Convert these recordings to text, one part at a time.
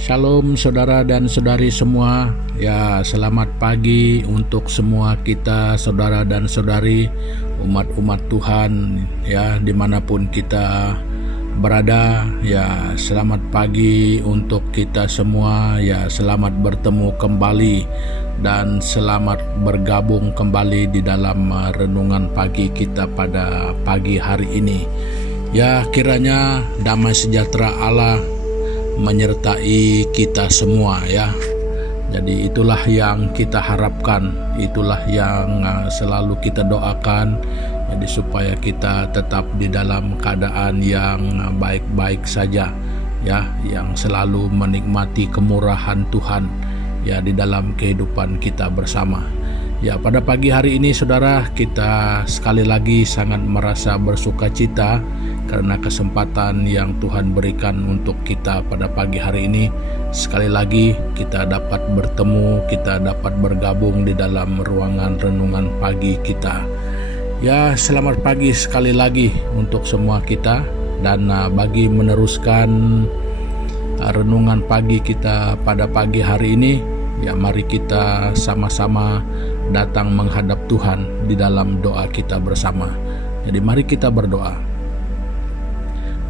Shalom saudara dan saudari semua. Ya, selamat pagi untuk semua kita saudara dan saudari, umat-umat Tuhan ya, dimanapun kita berada. Ya, selamat pagi untuk kita semua. Ya, selamat bertemu kembali dan selamat bergabung kembali di dalam renungan pagi kita pada pagi hari ini. Ya, kiranya damai sejahtera Allah menyertai kita semua ya. Jadi itulah yang kita harapkan, itulah yang selalu kita doakan. Jadi supaya kita tetap di dalam keadaan yang baik-baik saja ya, yang selalu menikmati kemurahan Tuhan ya di dalam kehidupan kita bersama. Ya, pada pagi hari ini saudara, kita sekali lagi sangat merasa bersuka cita karena kesempatan yang Tuhan berikan untuk kita pada pagi hari ini. Sekali lagi kita dapat bertemu, kita dapat bergabung di dalam ruangan renungan pagi kita. Ya, selamat pagi sekali lagi untuk semua kita, dan bagi meneruskan renungan pagi kita pada pagi hari ini, ya mari kita sama-sama datang menghadap Tuhan di dalam doa kita bersama. Jadi mari kita berdoa.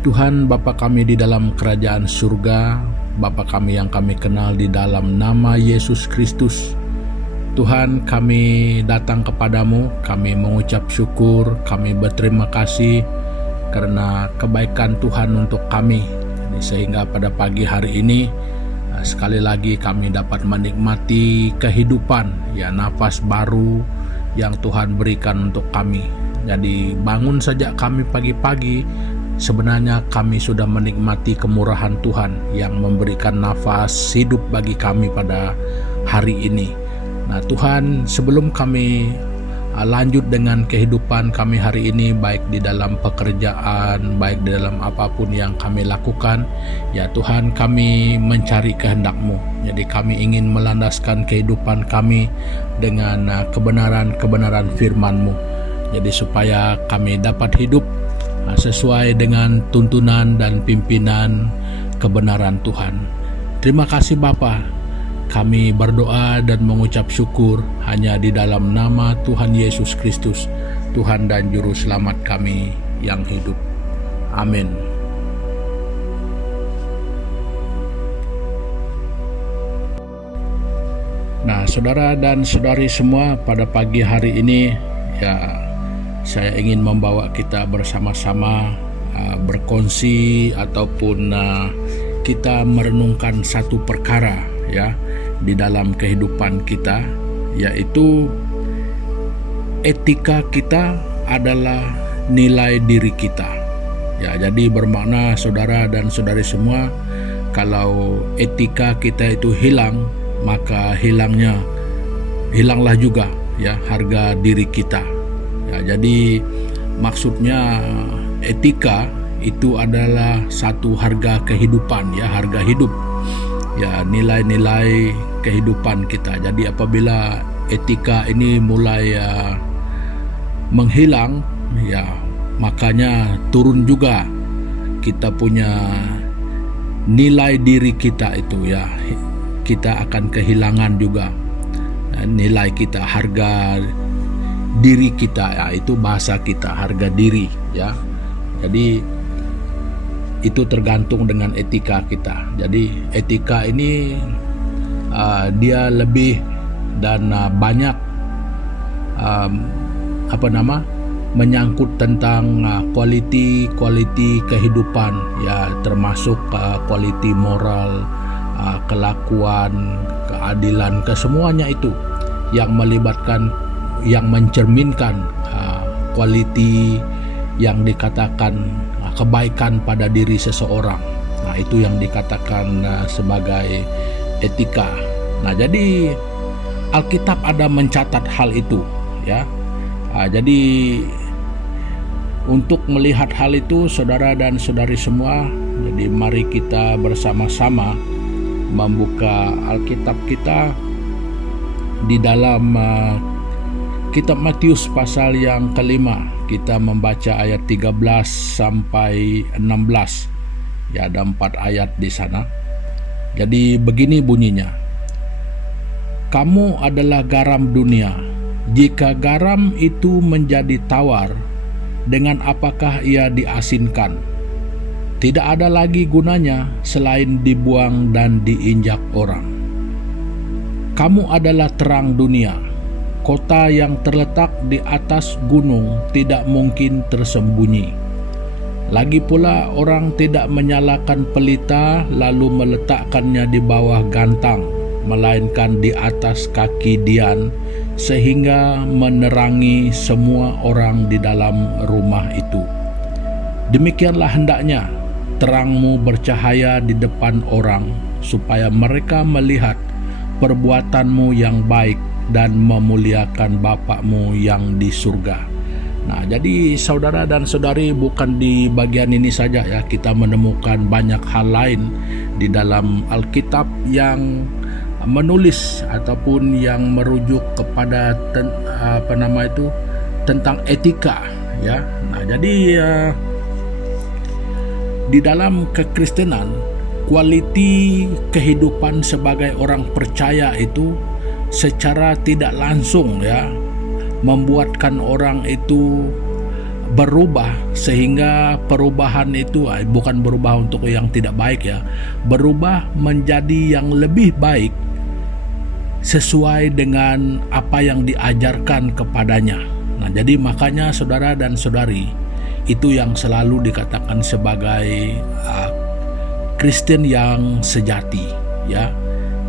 Tuhan Bapa kami di dalam kerajaan surga, Bapa kami yang kami kenal di dalam nama Yesus Kristus. Tuhan, kami datang kepadamu, kami mengucap syukur, kami berterima kasih karena kebaikan Tuhan untuk kami. Jadi sehingga pada pagi hari ini sekali lagi kami dapat menikmati kehidupan, ya nafas baru yang Tuhan berikan untuk kami. Jadi bangun saja kami pagi-pagi, sebenarnya kami sudah menikmati kemurahan Tuhan yang memberikan nafas hidup bagi kami pada hari ini. Nah Tuhan, sebelum kami lanjut dengan kehidupan kami hari ini, baik di dalam pekerjaan, baik di dalam apapun yang kami lakukan, ya Tuhan, kami mencari kehendak-Mu. Jadi kami ingin melandaskan kehidupan kami dengan kebenaran-kebenaran firman-Mu. Jadi supaya kami dapat hidup sesuai dengan tuntunan dan pimpinan kebenaran Tuhan. Terima kasih Bapa. Kami berdoa dan mengucap syukur hanya di dalam nama Tuhan Yesus Kristus, Tuhan dan Juru Selamat kami yang hidup. Amin. Nah, saudara dan saudari semua, pada pagi hari ini ya saya ingin membawa kita bersama-sama berkongsi ataupun kita merenungkan satu perkara ya di dalam kehidupan kita, yaitu etika kita adalah nilai diri kita. Ya, jadi bermakna saudara dan saudari semua, kalau etika kita itu hilang, maka hilanglah juga ya harga diri kita. Ya, jadi maksudnya etika itu adalah satu harga kehidupan ya, harga hidup. Ya, nilai-nilai kehidupan kita. Jadi apabila etika ini mulai menghilang, ya makanya turun juga kita punya nilai diri kita itu ya. Kita akan kehilangan juga nilai kita, harga diri kita ya, itu bahasa kita, harga diri ya. Jadi itu tergantung dengan etika kita. Jadi etika ini dia lebih dan banyak menyangkut tentang quality kehidupan ya, termasuk quality moral, kelakuan, keadilan, kesemuanya itu yang melibatkan, yang mencerminkan quality yang dikatakan kebaikan pada diri seseorang. Nah, itu yang dikatakan sebagai etika. Nah, jadi Alkitab ada mencatat hal itu ya. Jadi untuk melihat hal itu, saudara dan saudari semua, jadi mari kita bersama-sama membuka Alkitab kita di dalam kitab Matius pasal yang kelima. Kita membaca ayat 13 sampai 16. Ya, ada 4 ayat di sana. Jadi begini bunyinya, kamu adalah garam dunia. Jika garam itu menjadi tawar, dengan apakah ia diasinkan? Tidak ada lagi gunanya selain dibuang dan diinjak orang. Kamu adalah terang dunia. Kota yang terletak di atas gunung tidak mungkin tersembunyi. Lagi pula orang tidak menyalakan pelita lalu meletakkannya di bawah gantang, melainkan di atas kaki dian, sehingga menerangi semua orang di dalam rumah itu. Demikianlah hendaknya terangmu bercahaya di depan orang, supaya mereka melihat perbuatanmu yang baik dan memuliakan Bapa-Mu yang di surga. Nah, jadi saudara dan saudari, bukan di bagian ini saja ya, kita menemukan banyak hal lain di dalam Alkitab yang menulis ataupun yang merujuk kepada tentang etika ya. Nah, jadi di dalam kekristenan, kualiti kehidupan sebagai orang percaya itu secara tidak langsung ya membuatkan orang itu berubah, sehingga perubahan itu bukan berubah untuk yang tidak baik ya, berubah menjadi yang lebih baik sesuai dengan apa yang diajarkan kepadanya. Nah, jadi makanya saudara dan saudari, itu yang selalu dikatakan sebagai Kristen yang sejati ya.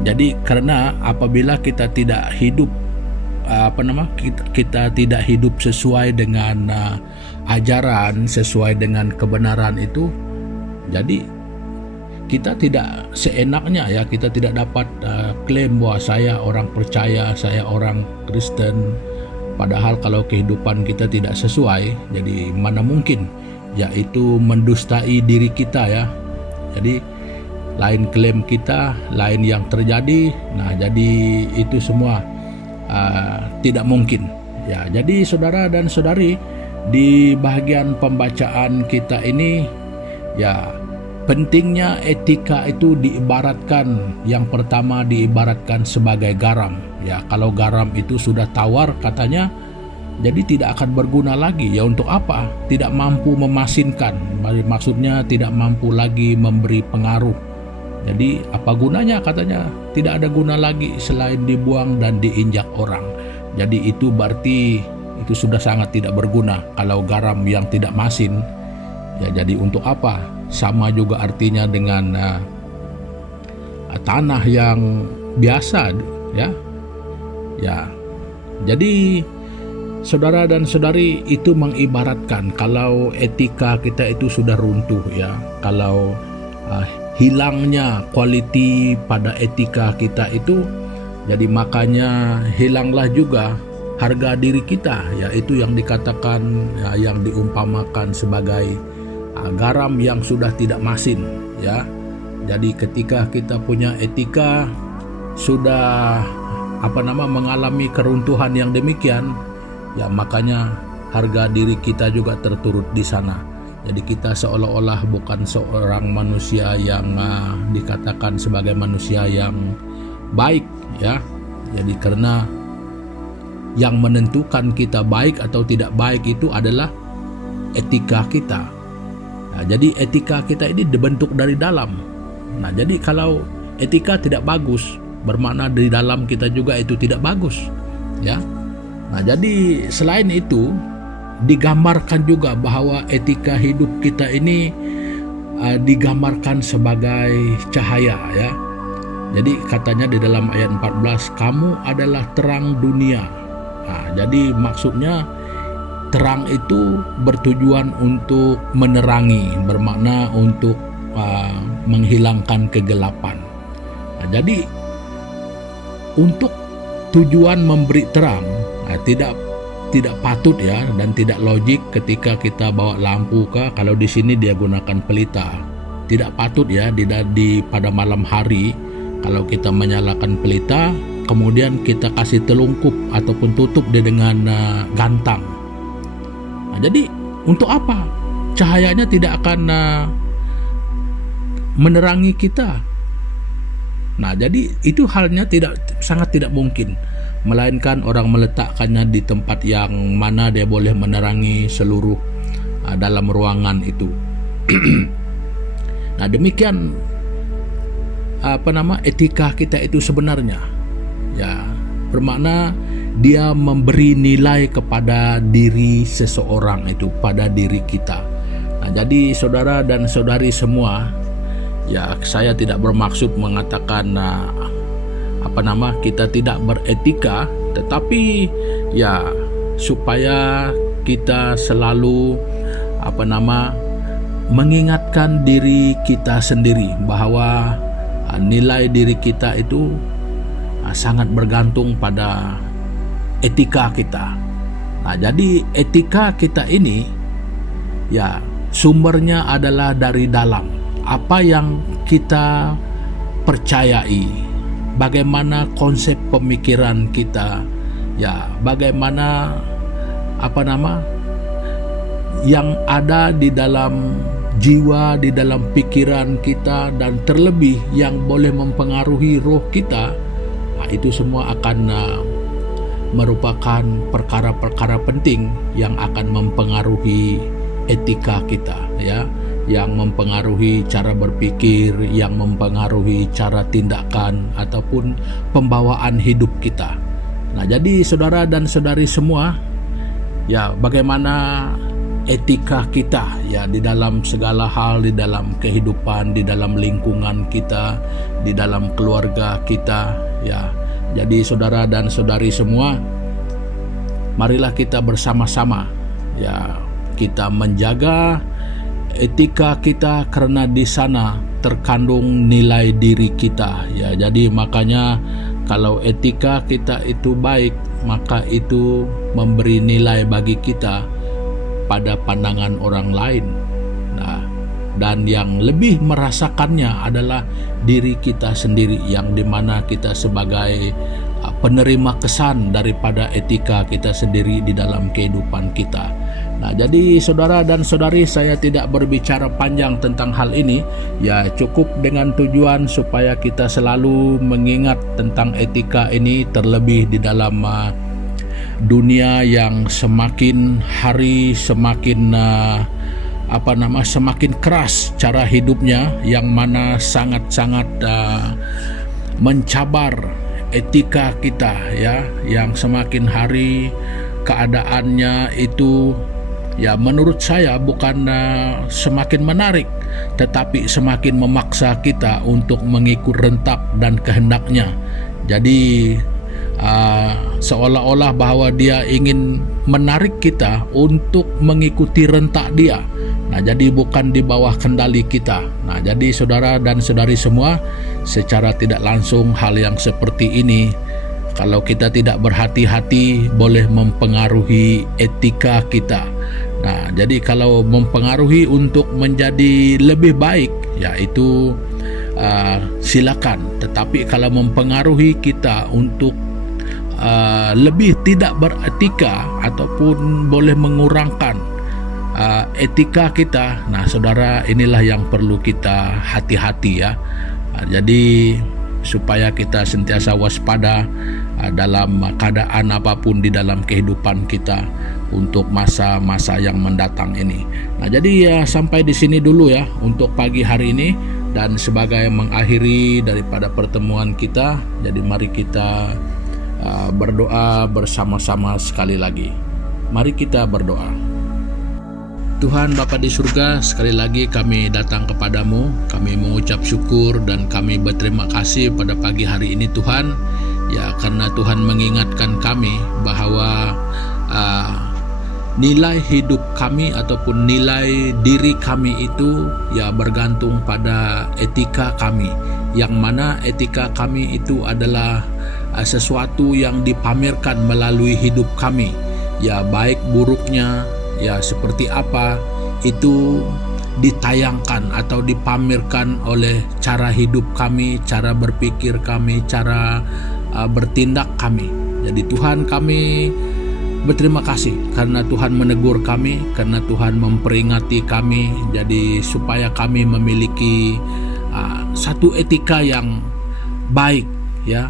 Jadi karena apabila kita tidak hidup kita tidak hidup sesuai dengan ajaran, sesuai dengan kebenaran itu, jadi kita tidak seenaknya ya, kita tidak dapat klaim bahwa saya orang percaya, saya orang Kristen, padahal kalau kehidupan kita tidak sesuai, jadi mana mungkin, yaitu mendustai diri kita ya. Jadi lain klaim kita, lain yang terjadi. Nah, jadi itu semua tidak mungkin ya. Jadi saudara dan saudari, di bagian pembacaan kita ini ya, pentingnya etika itu diibaratkan, yang pertama diibaratkan sebagai garam ya. Kalau garam itu sudah tawar katanya, jadi tidak akan berguna lagi ya. Untuk apa? Tidak mampu memasinkan, maksudnya tidak mampu lagi memberi pengaruh. Jadi apa gunanya katanya? Tidak ada guna lagi selain dibuang dan diinjak orang. Jadi itu berarti itu sudah sangat tidak berguna kalau garam yang tidak masin ya. Jadi untuk apa? Sama juga artinya dengan tanah yang biasa ya. Ya. Jadi saudara dan saudari, itu mengibaratkan kalau etika kita itu sudah runtuh ya. Kalau hilangnya kualiti pada etika kita itu, jadi makanya hilanglah juga harga diri kita ya. Itu yang dikatakan ya, yang diumpamakan sebagai garam yang sudah tidak masin ya. Jadi ketika kita punya etika sudah mengalami keruntuhan yang demikian ya, makanya harga diri kita juga terturut di sana. Jadi kita seolah-olah bukan seorang manusia yang dikatakan sebagai manusia yang baik ya. Jadi karena yang menentukan kita baik atau tidak baik itu adalah etika kita. Nah, jadi etika kita ini dibentuk dari dalam. Nah, jadi kalau etika tidak bagus, bermakna di dalam kita juga itu tidak bagus ya. Nah, jadi selain itu digambarkan juga bahwa etika hidup kita ini digambarkan sebagai cahaya ya. Jadi katanya di dalam ayat 14, kamu adalah terang dunia. Nah, jadi maksudnya terang itu bertujuan untuk menerangi, bermakna untuk menghilangkan kegelapan. Nah, jadi untuk tujuan memberi terang, tidak patut ya, dan tidak logik ketika kita bawa lampu kalau di sini dia gunakan pelita. Tidak patut ya pada malam hari kalau kita menyalakan pelita, kemudian kita kasih telungkup ataupun tutup dia dengan gantang. Nah, jadi untuk apa? Cahayanya tidak akan menerangi kita. Nah, jadi itu halnya sangat tidak mungkin, melainkan orang meletakkannya di tempat yang mana dia boleh menerangi seluruh dalam ruangan itu. Nah, demikian etika kita itu sebenarnya. Ya, bermakna dia memberi nilai kepada diri seseorang itu, pada diri kita. Nah, jadi saudara dan saudari semua, ya, saya tidak bermaksud mengatakan kita tidak beretika, tetapi ya supaya kita selalu mengingatkan diri kita sendiri bahwa nilai diri kita itu sangat bergantung pada etika kita. Nah, jadi etika kita ini ya sumbernya adalah dari dalam. Apa yang kita percayai, bagaimana konsep pemikiran kita, ya, bagaimana yang ada di dalam jiwa, di dalam pikiran kita, dan terlebih yang boleh mempengaruhi roh kita. Nah, itu semua akan merupakan perkara-perkara penting yang akan mempengaruhi etika kita, ya, yang mempengaruhi cara berpikir, yang mempengaruhi cara tindakan ataupun pembawaan hidup kita. Nah, jadi saudara dan saudari semua, ya, bagaimana etika kita ya di dalam segala hal, di dalam kehidupan, di dalam lingkungan kita, di dalam keluarga kita, ya. Jadi saudara dan saudari semua, marilah kita bersama-sama ya kita menjaga etika kita, karena di sana terkandung nilai diri kita, ya. Jadi makanya kalau etika kita itu baik, maka itu memberi nilai bagi kita pada pandangan orang lain. Nah, dan yang lebih merasakannya adalah diri kita sendiri, yang dimana kita sebagai penerima kesan daripada etika kita sendiri di dalam kehidupan kita. Nah, jadi saudara dan saudari, saya tidak berbicara panjang tentang hal ini, ya cukup dengan tujuan supaya kita selalu mengingat tentang etika ini, terlebih di dalam dunia yang semakin hari semakin semakin keras cara hidupnya, yang mana sangat-sangat mencabar etika kita, ya, yang semakin hari keadaannya itu ya menurut saya bukan semakin menarik, tetapi semakin memaksa kita untuk mengikut rentak dan kehendaknya. Jadi seolah-olah bahwa dia ingin menarik kita untuk mengikuti rentak dia. Nah, jadi bukan di bawah kendali kita. Nah, jadi saudara dan saudari semua, secara tidak langsung hal yang seperti ini, kalau kita tidak berhati-hati, boleh mempengaruhi etika kita. Nah, jadi kalau mempengaruhi untuk menjadi lebih baik, yaitu silakan. Tetapi kalau mempengaruhi kita untuk lebih tidak beretika ataupun boleh mengurangkan etika kita, nah saudara, inilah yang perlu kita hati-hati, ya. Jadi supaya kita sentiasa waspada dalam keadaan apapun di dalam kehidupan kita untuk masa-masa yang mendatang ini. Nah, jadi ya sampai di sini dulu ya untuk pagi hari ini, dan sebagai mengakhiri daripada pertemuan kita, jadi mari kita berdoa bersama-sama sekali lagi. Mari kita berdoa. Tuhan Bapa di surga, sekali lagi kami datang kepadamu, kami mengucap syukur dan kami berterima kasih pada pagi hari ini Tuhan, ya, karena Tuhan mengingatkan kami bahwa nilai hidup kami ataupun nilai diri kami itu ya bergantung pada etika kami, yang mana etika kami itu adalah sesuatu yang dipamerkan melalui hidup kami, ya, baik buruknya ya seperti apa itu ditayangkan atau dipamerkan oleh cara hidup kami, cara berpikir kami, cara bertindak kami. Jadi Tuhan, kami berterima kasih karena Tuhan menegur kami, karena Tuhan memperingati kami, jadi supaya kami memiliki satu etika yang baik, ya.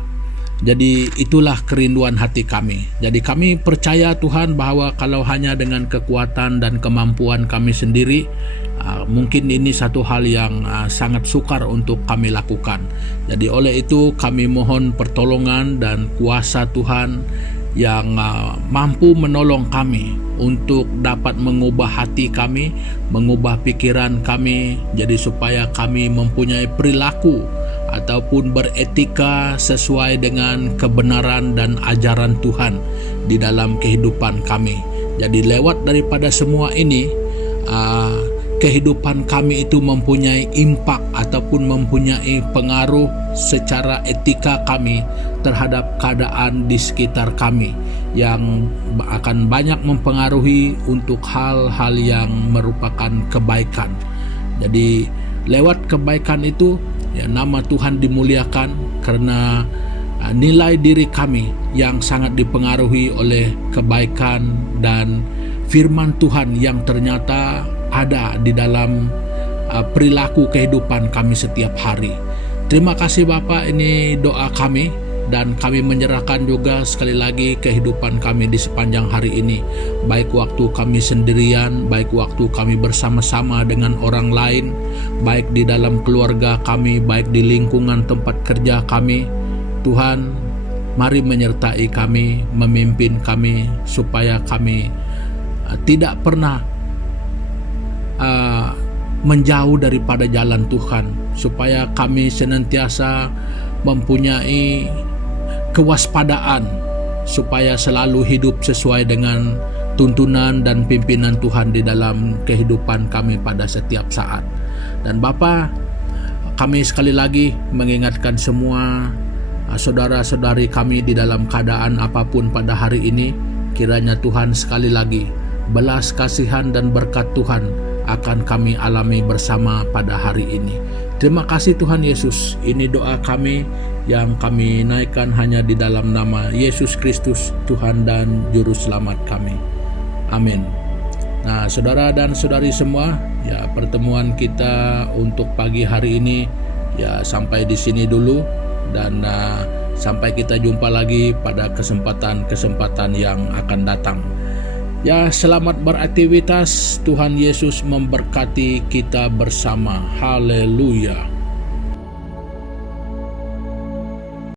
Jadi itulah kerinduan hati kami. Jadi kami percaya Tuhan bahwa kalau hanya dengan kekuatan dan kemampuan kami sendiri, mungkin ini satu hal yang sangat sukar untuk kami lakukan. Jadi oleh itu kami mohon pertolongan dan kuasa Tuhan yang mampu menolong kami untuk dapat mengubah hati kami, mengubah pikiran kami, jadi supaya kami mempunyai perilaku ataupun beretika sesuai dengan kebenaran dan ajaran Tuhan di dalam kehidupan kami. Jadi lewat daripada semua ini, kehidupan kami itu mempunyai impak ataupun mempunyai pengaruh secara etika kami terhadap keadaan di sekitar kami yang akan banyak mempengaruhi untuk hal-hal yang merupakan kebaikan. Jadi lewat kebaikan itu, ya, nama Tuhan dimuliakan karena nilai diri kami yang sangat dipengaruhi oleh kebaikan dan firman Tuhan yang ternyata ada di dalam perilaku kehidupan kami setiap hari. Terima kasih Bapak, ini doa kami, dan kami menyerahkan juga sekali lagi kehidupan kami di sepanjang hari ini, baik waktu kami sendirian, baik waktu kami bersama-sama dengan orang lain, baik di dalam keluarga kami, baik di lingkungan tempat kerja kami. Tuhan, mari menyertai kami, memimpin kami, supaya kami tidak pernah menjauh daripada jalan Tuhan, supaya kami senantiasa mempunyai kewaspadaan, supaya selalu hidup sesuai dengan tuntunan dan pimpinan Tuhan di dalam kehidupan kami pada setiap saat. Dan Bapa, kami sekali lagi mengingatkan semua saudara-saudari kami di dalam keadaan apapun pada hari ini, kiranya Tuhan sekali lagi belas kasihan dan berkat Tuhan akan kami alami bersama pada hari ini. Terima kasih Tuhan Yesus. Ini doa kami yang kami naikkan hanya di dalam nama Yesus Kristus, Tuhan dan Juru Selamat kami. Amin. Nah, saudara dan saudari semua, ya, pertemuan kita untuk pagi hari ini ya sampai di sini dulu, dan sampai kita jumpa lagi pada kesempatan-kesempatan yang akan datang. Ya, selamat beraktivitas. Tuhan Yesus memberkati kita bersama. Haleluya.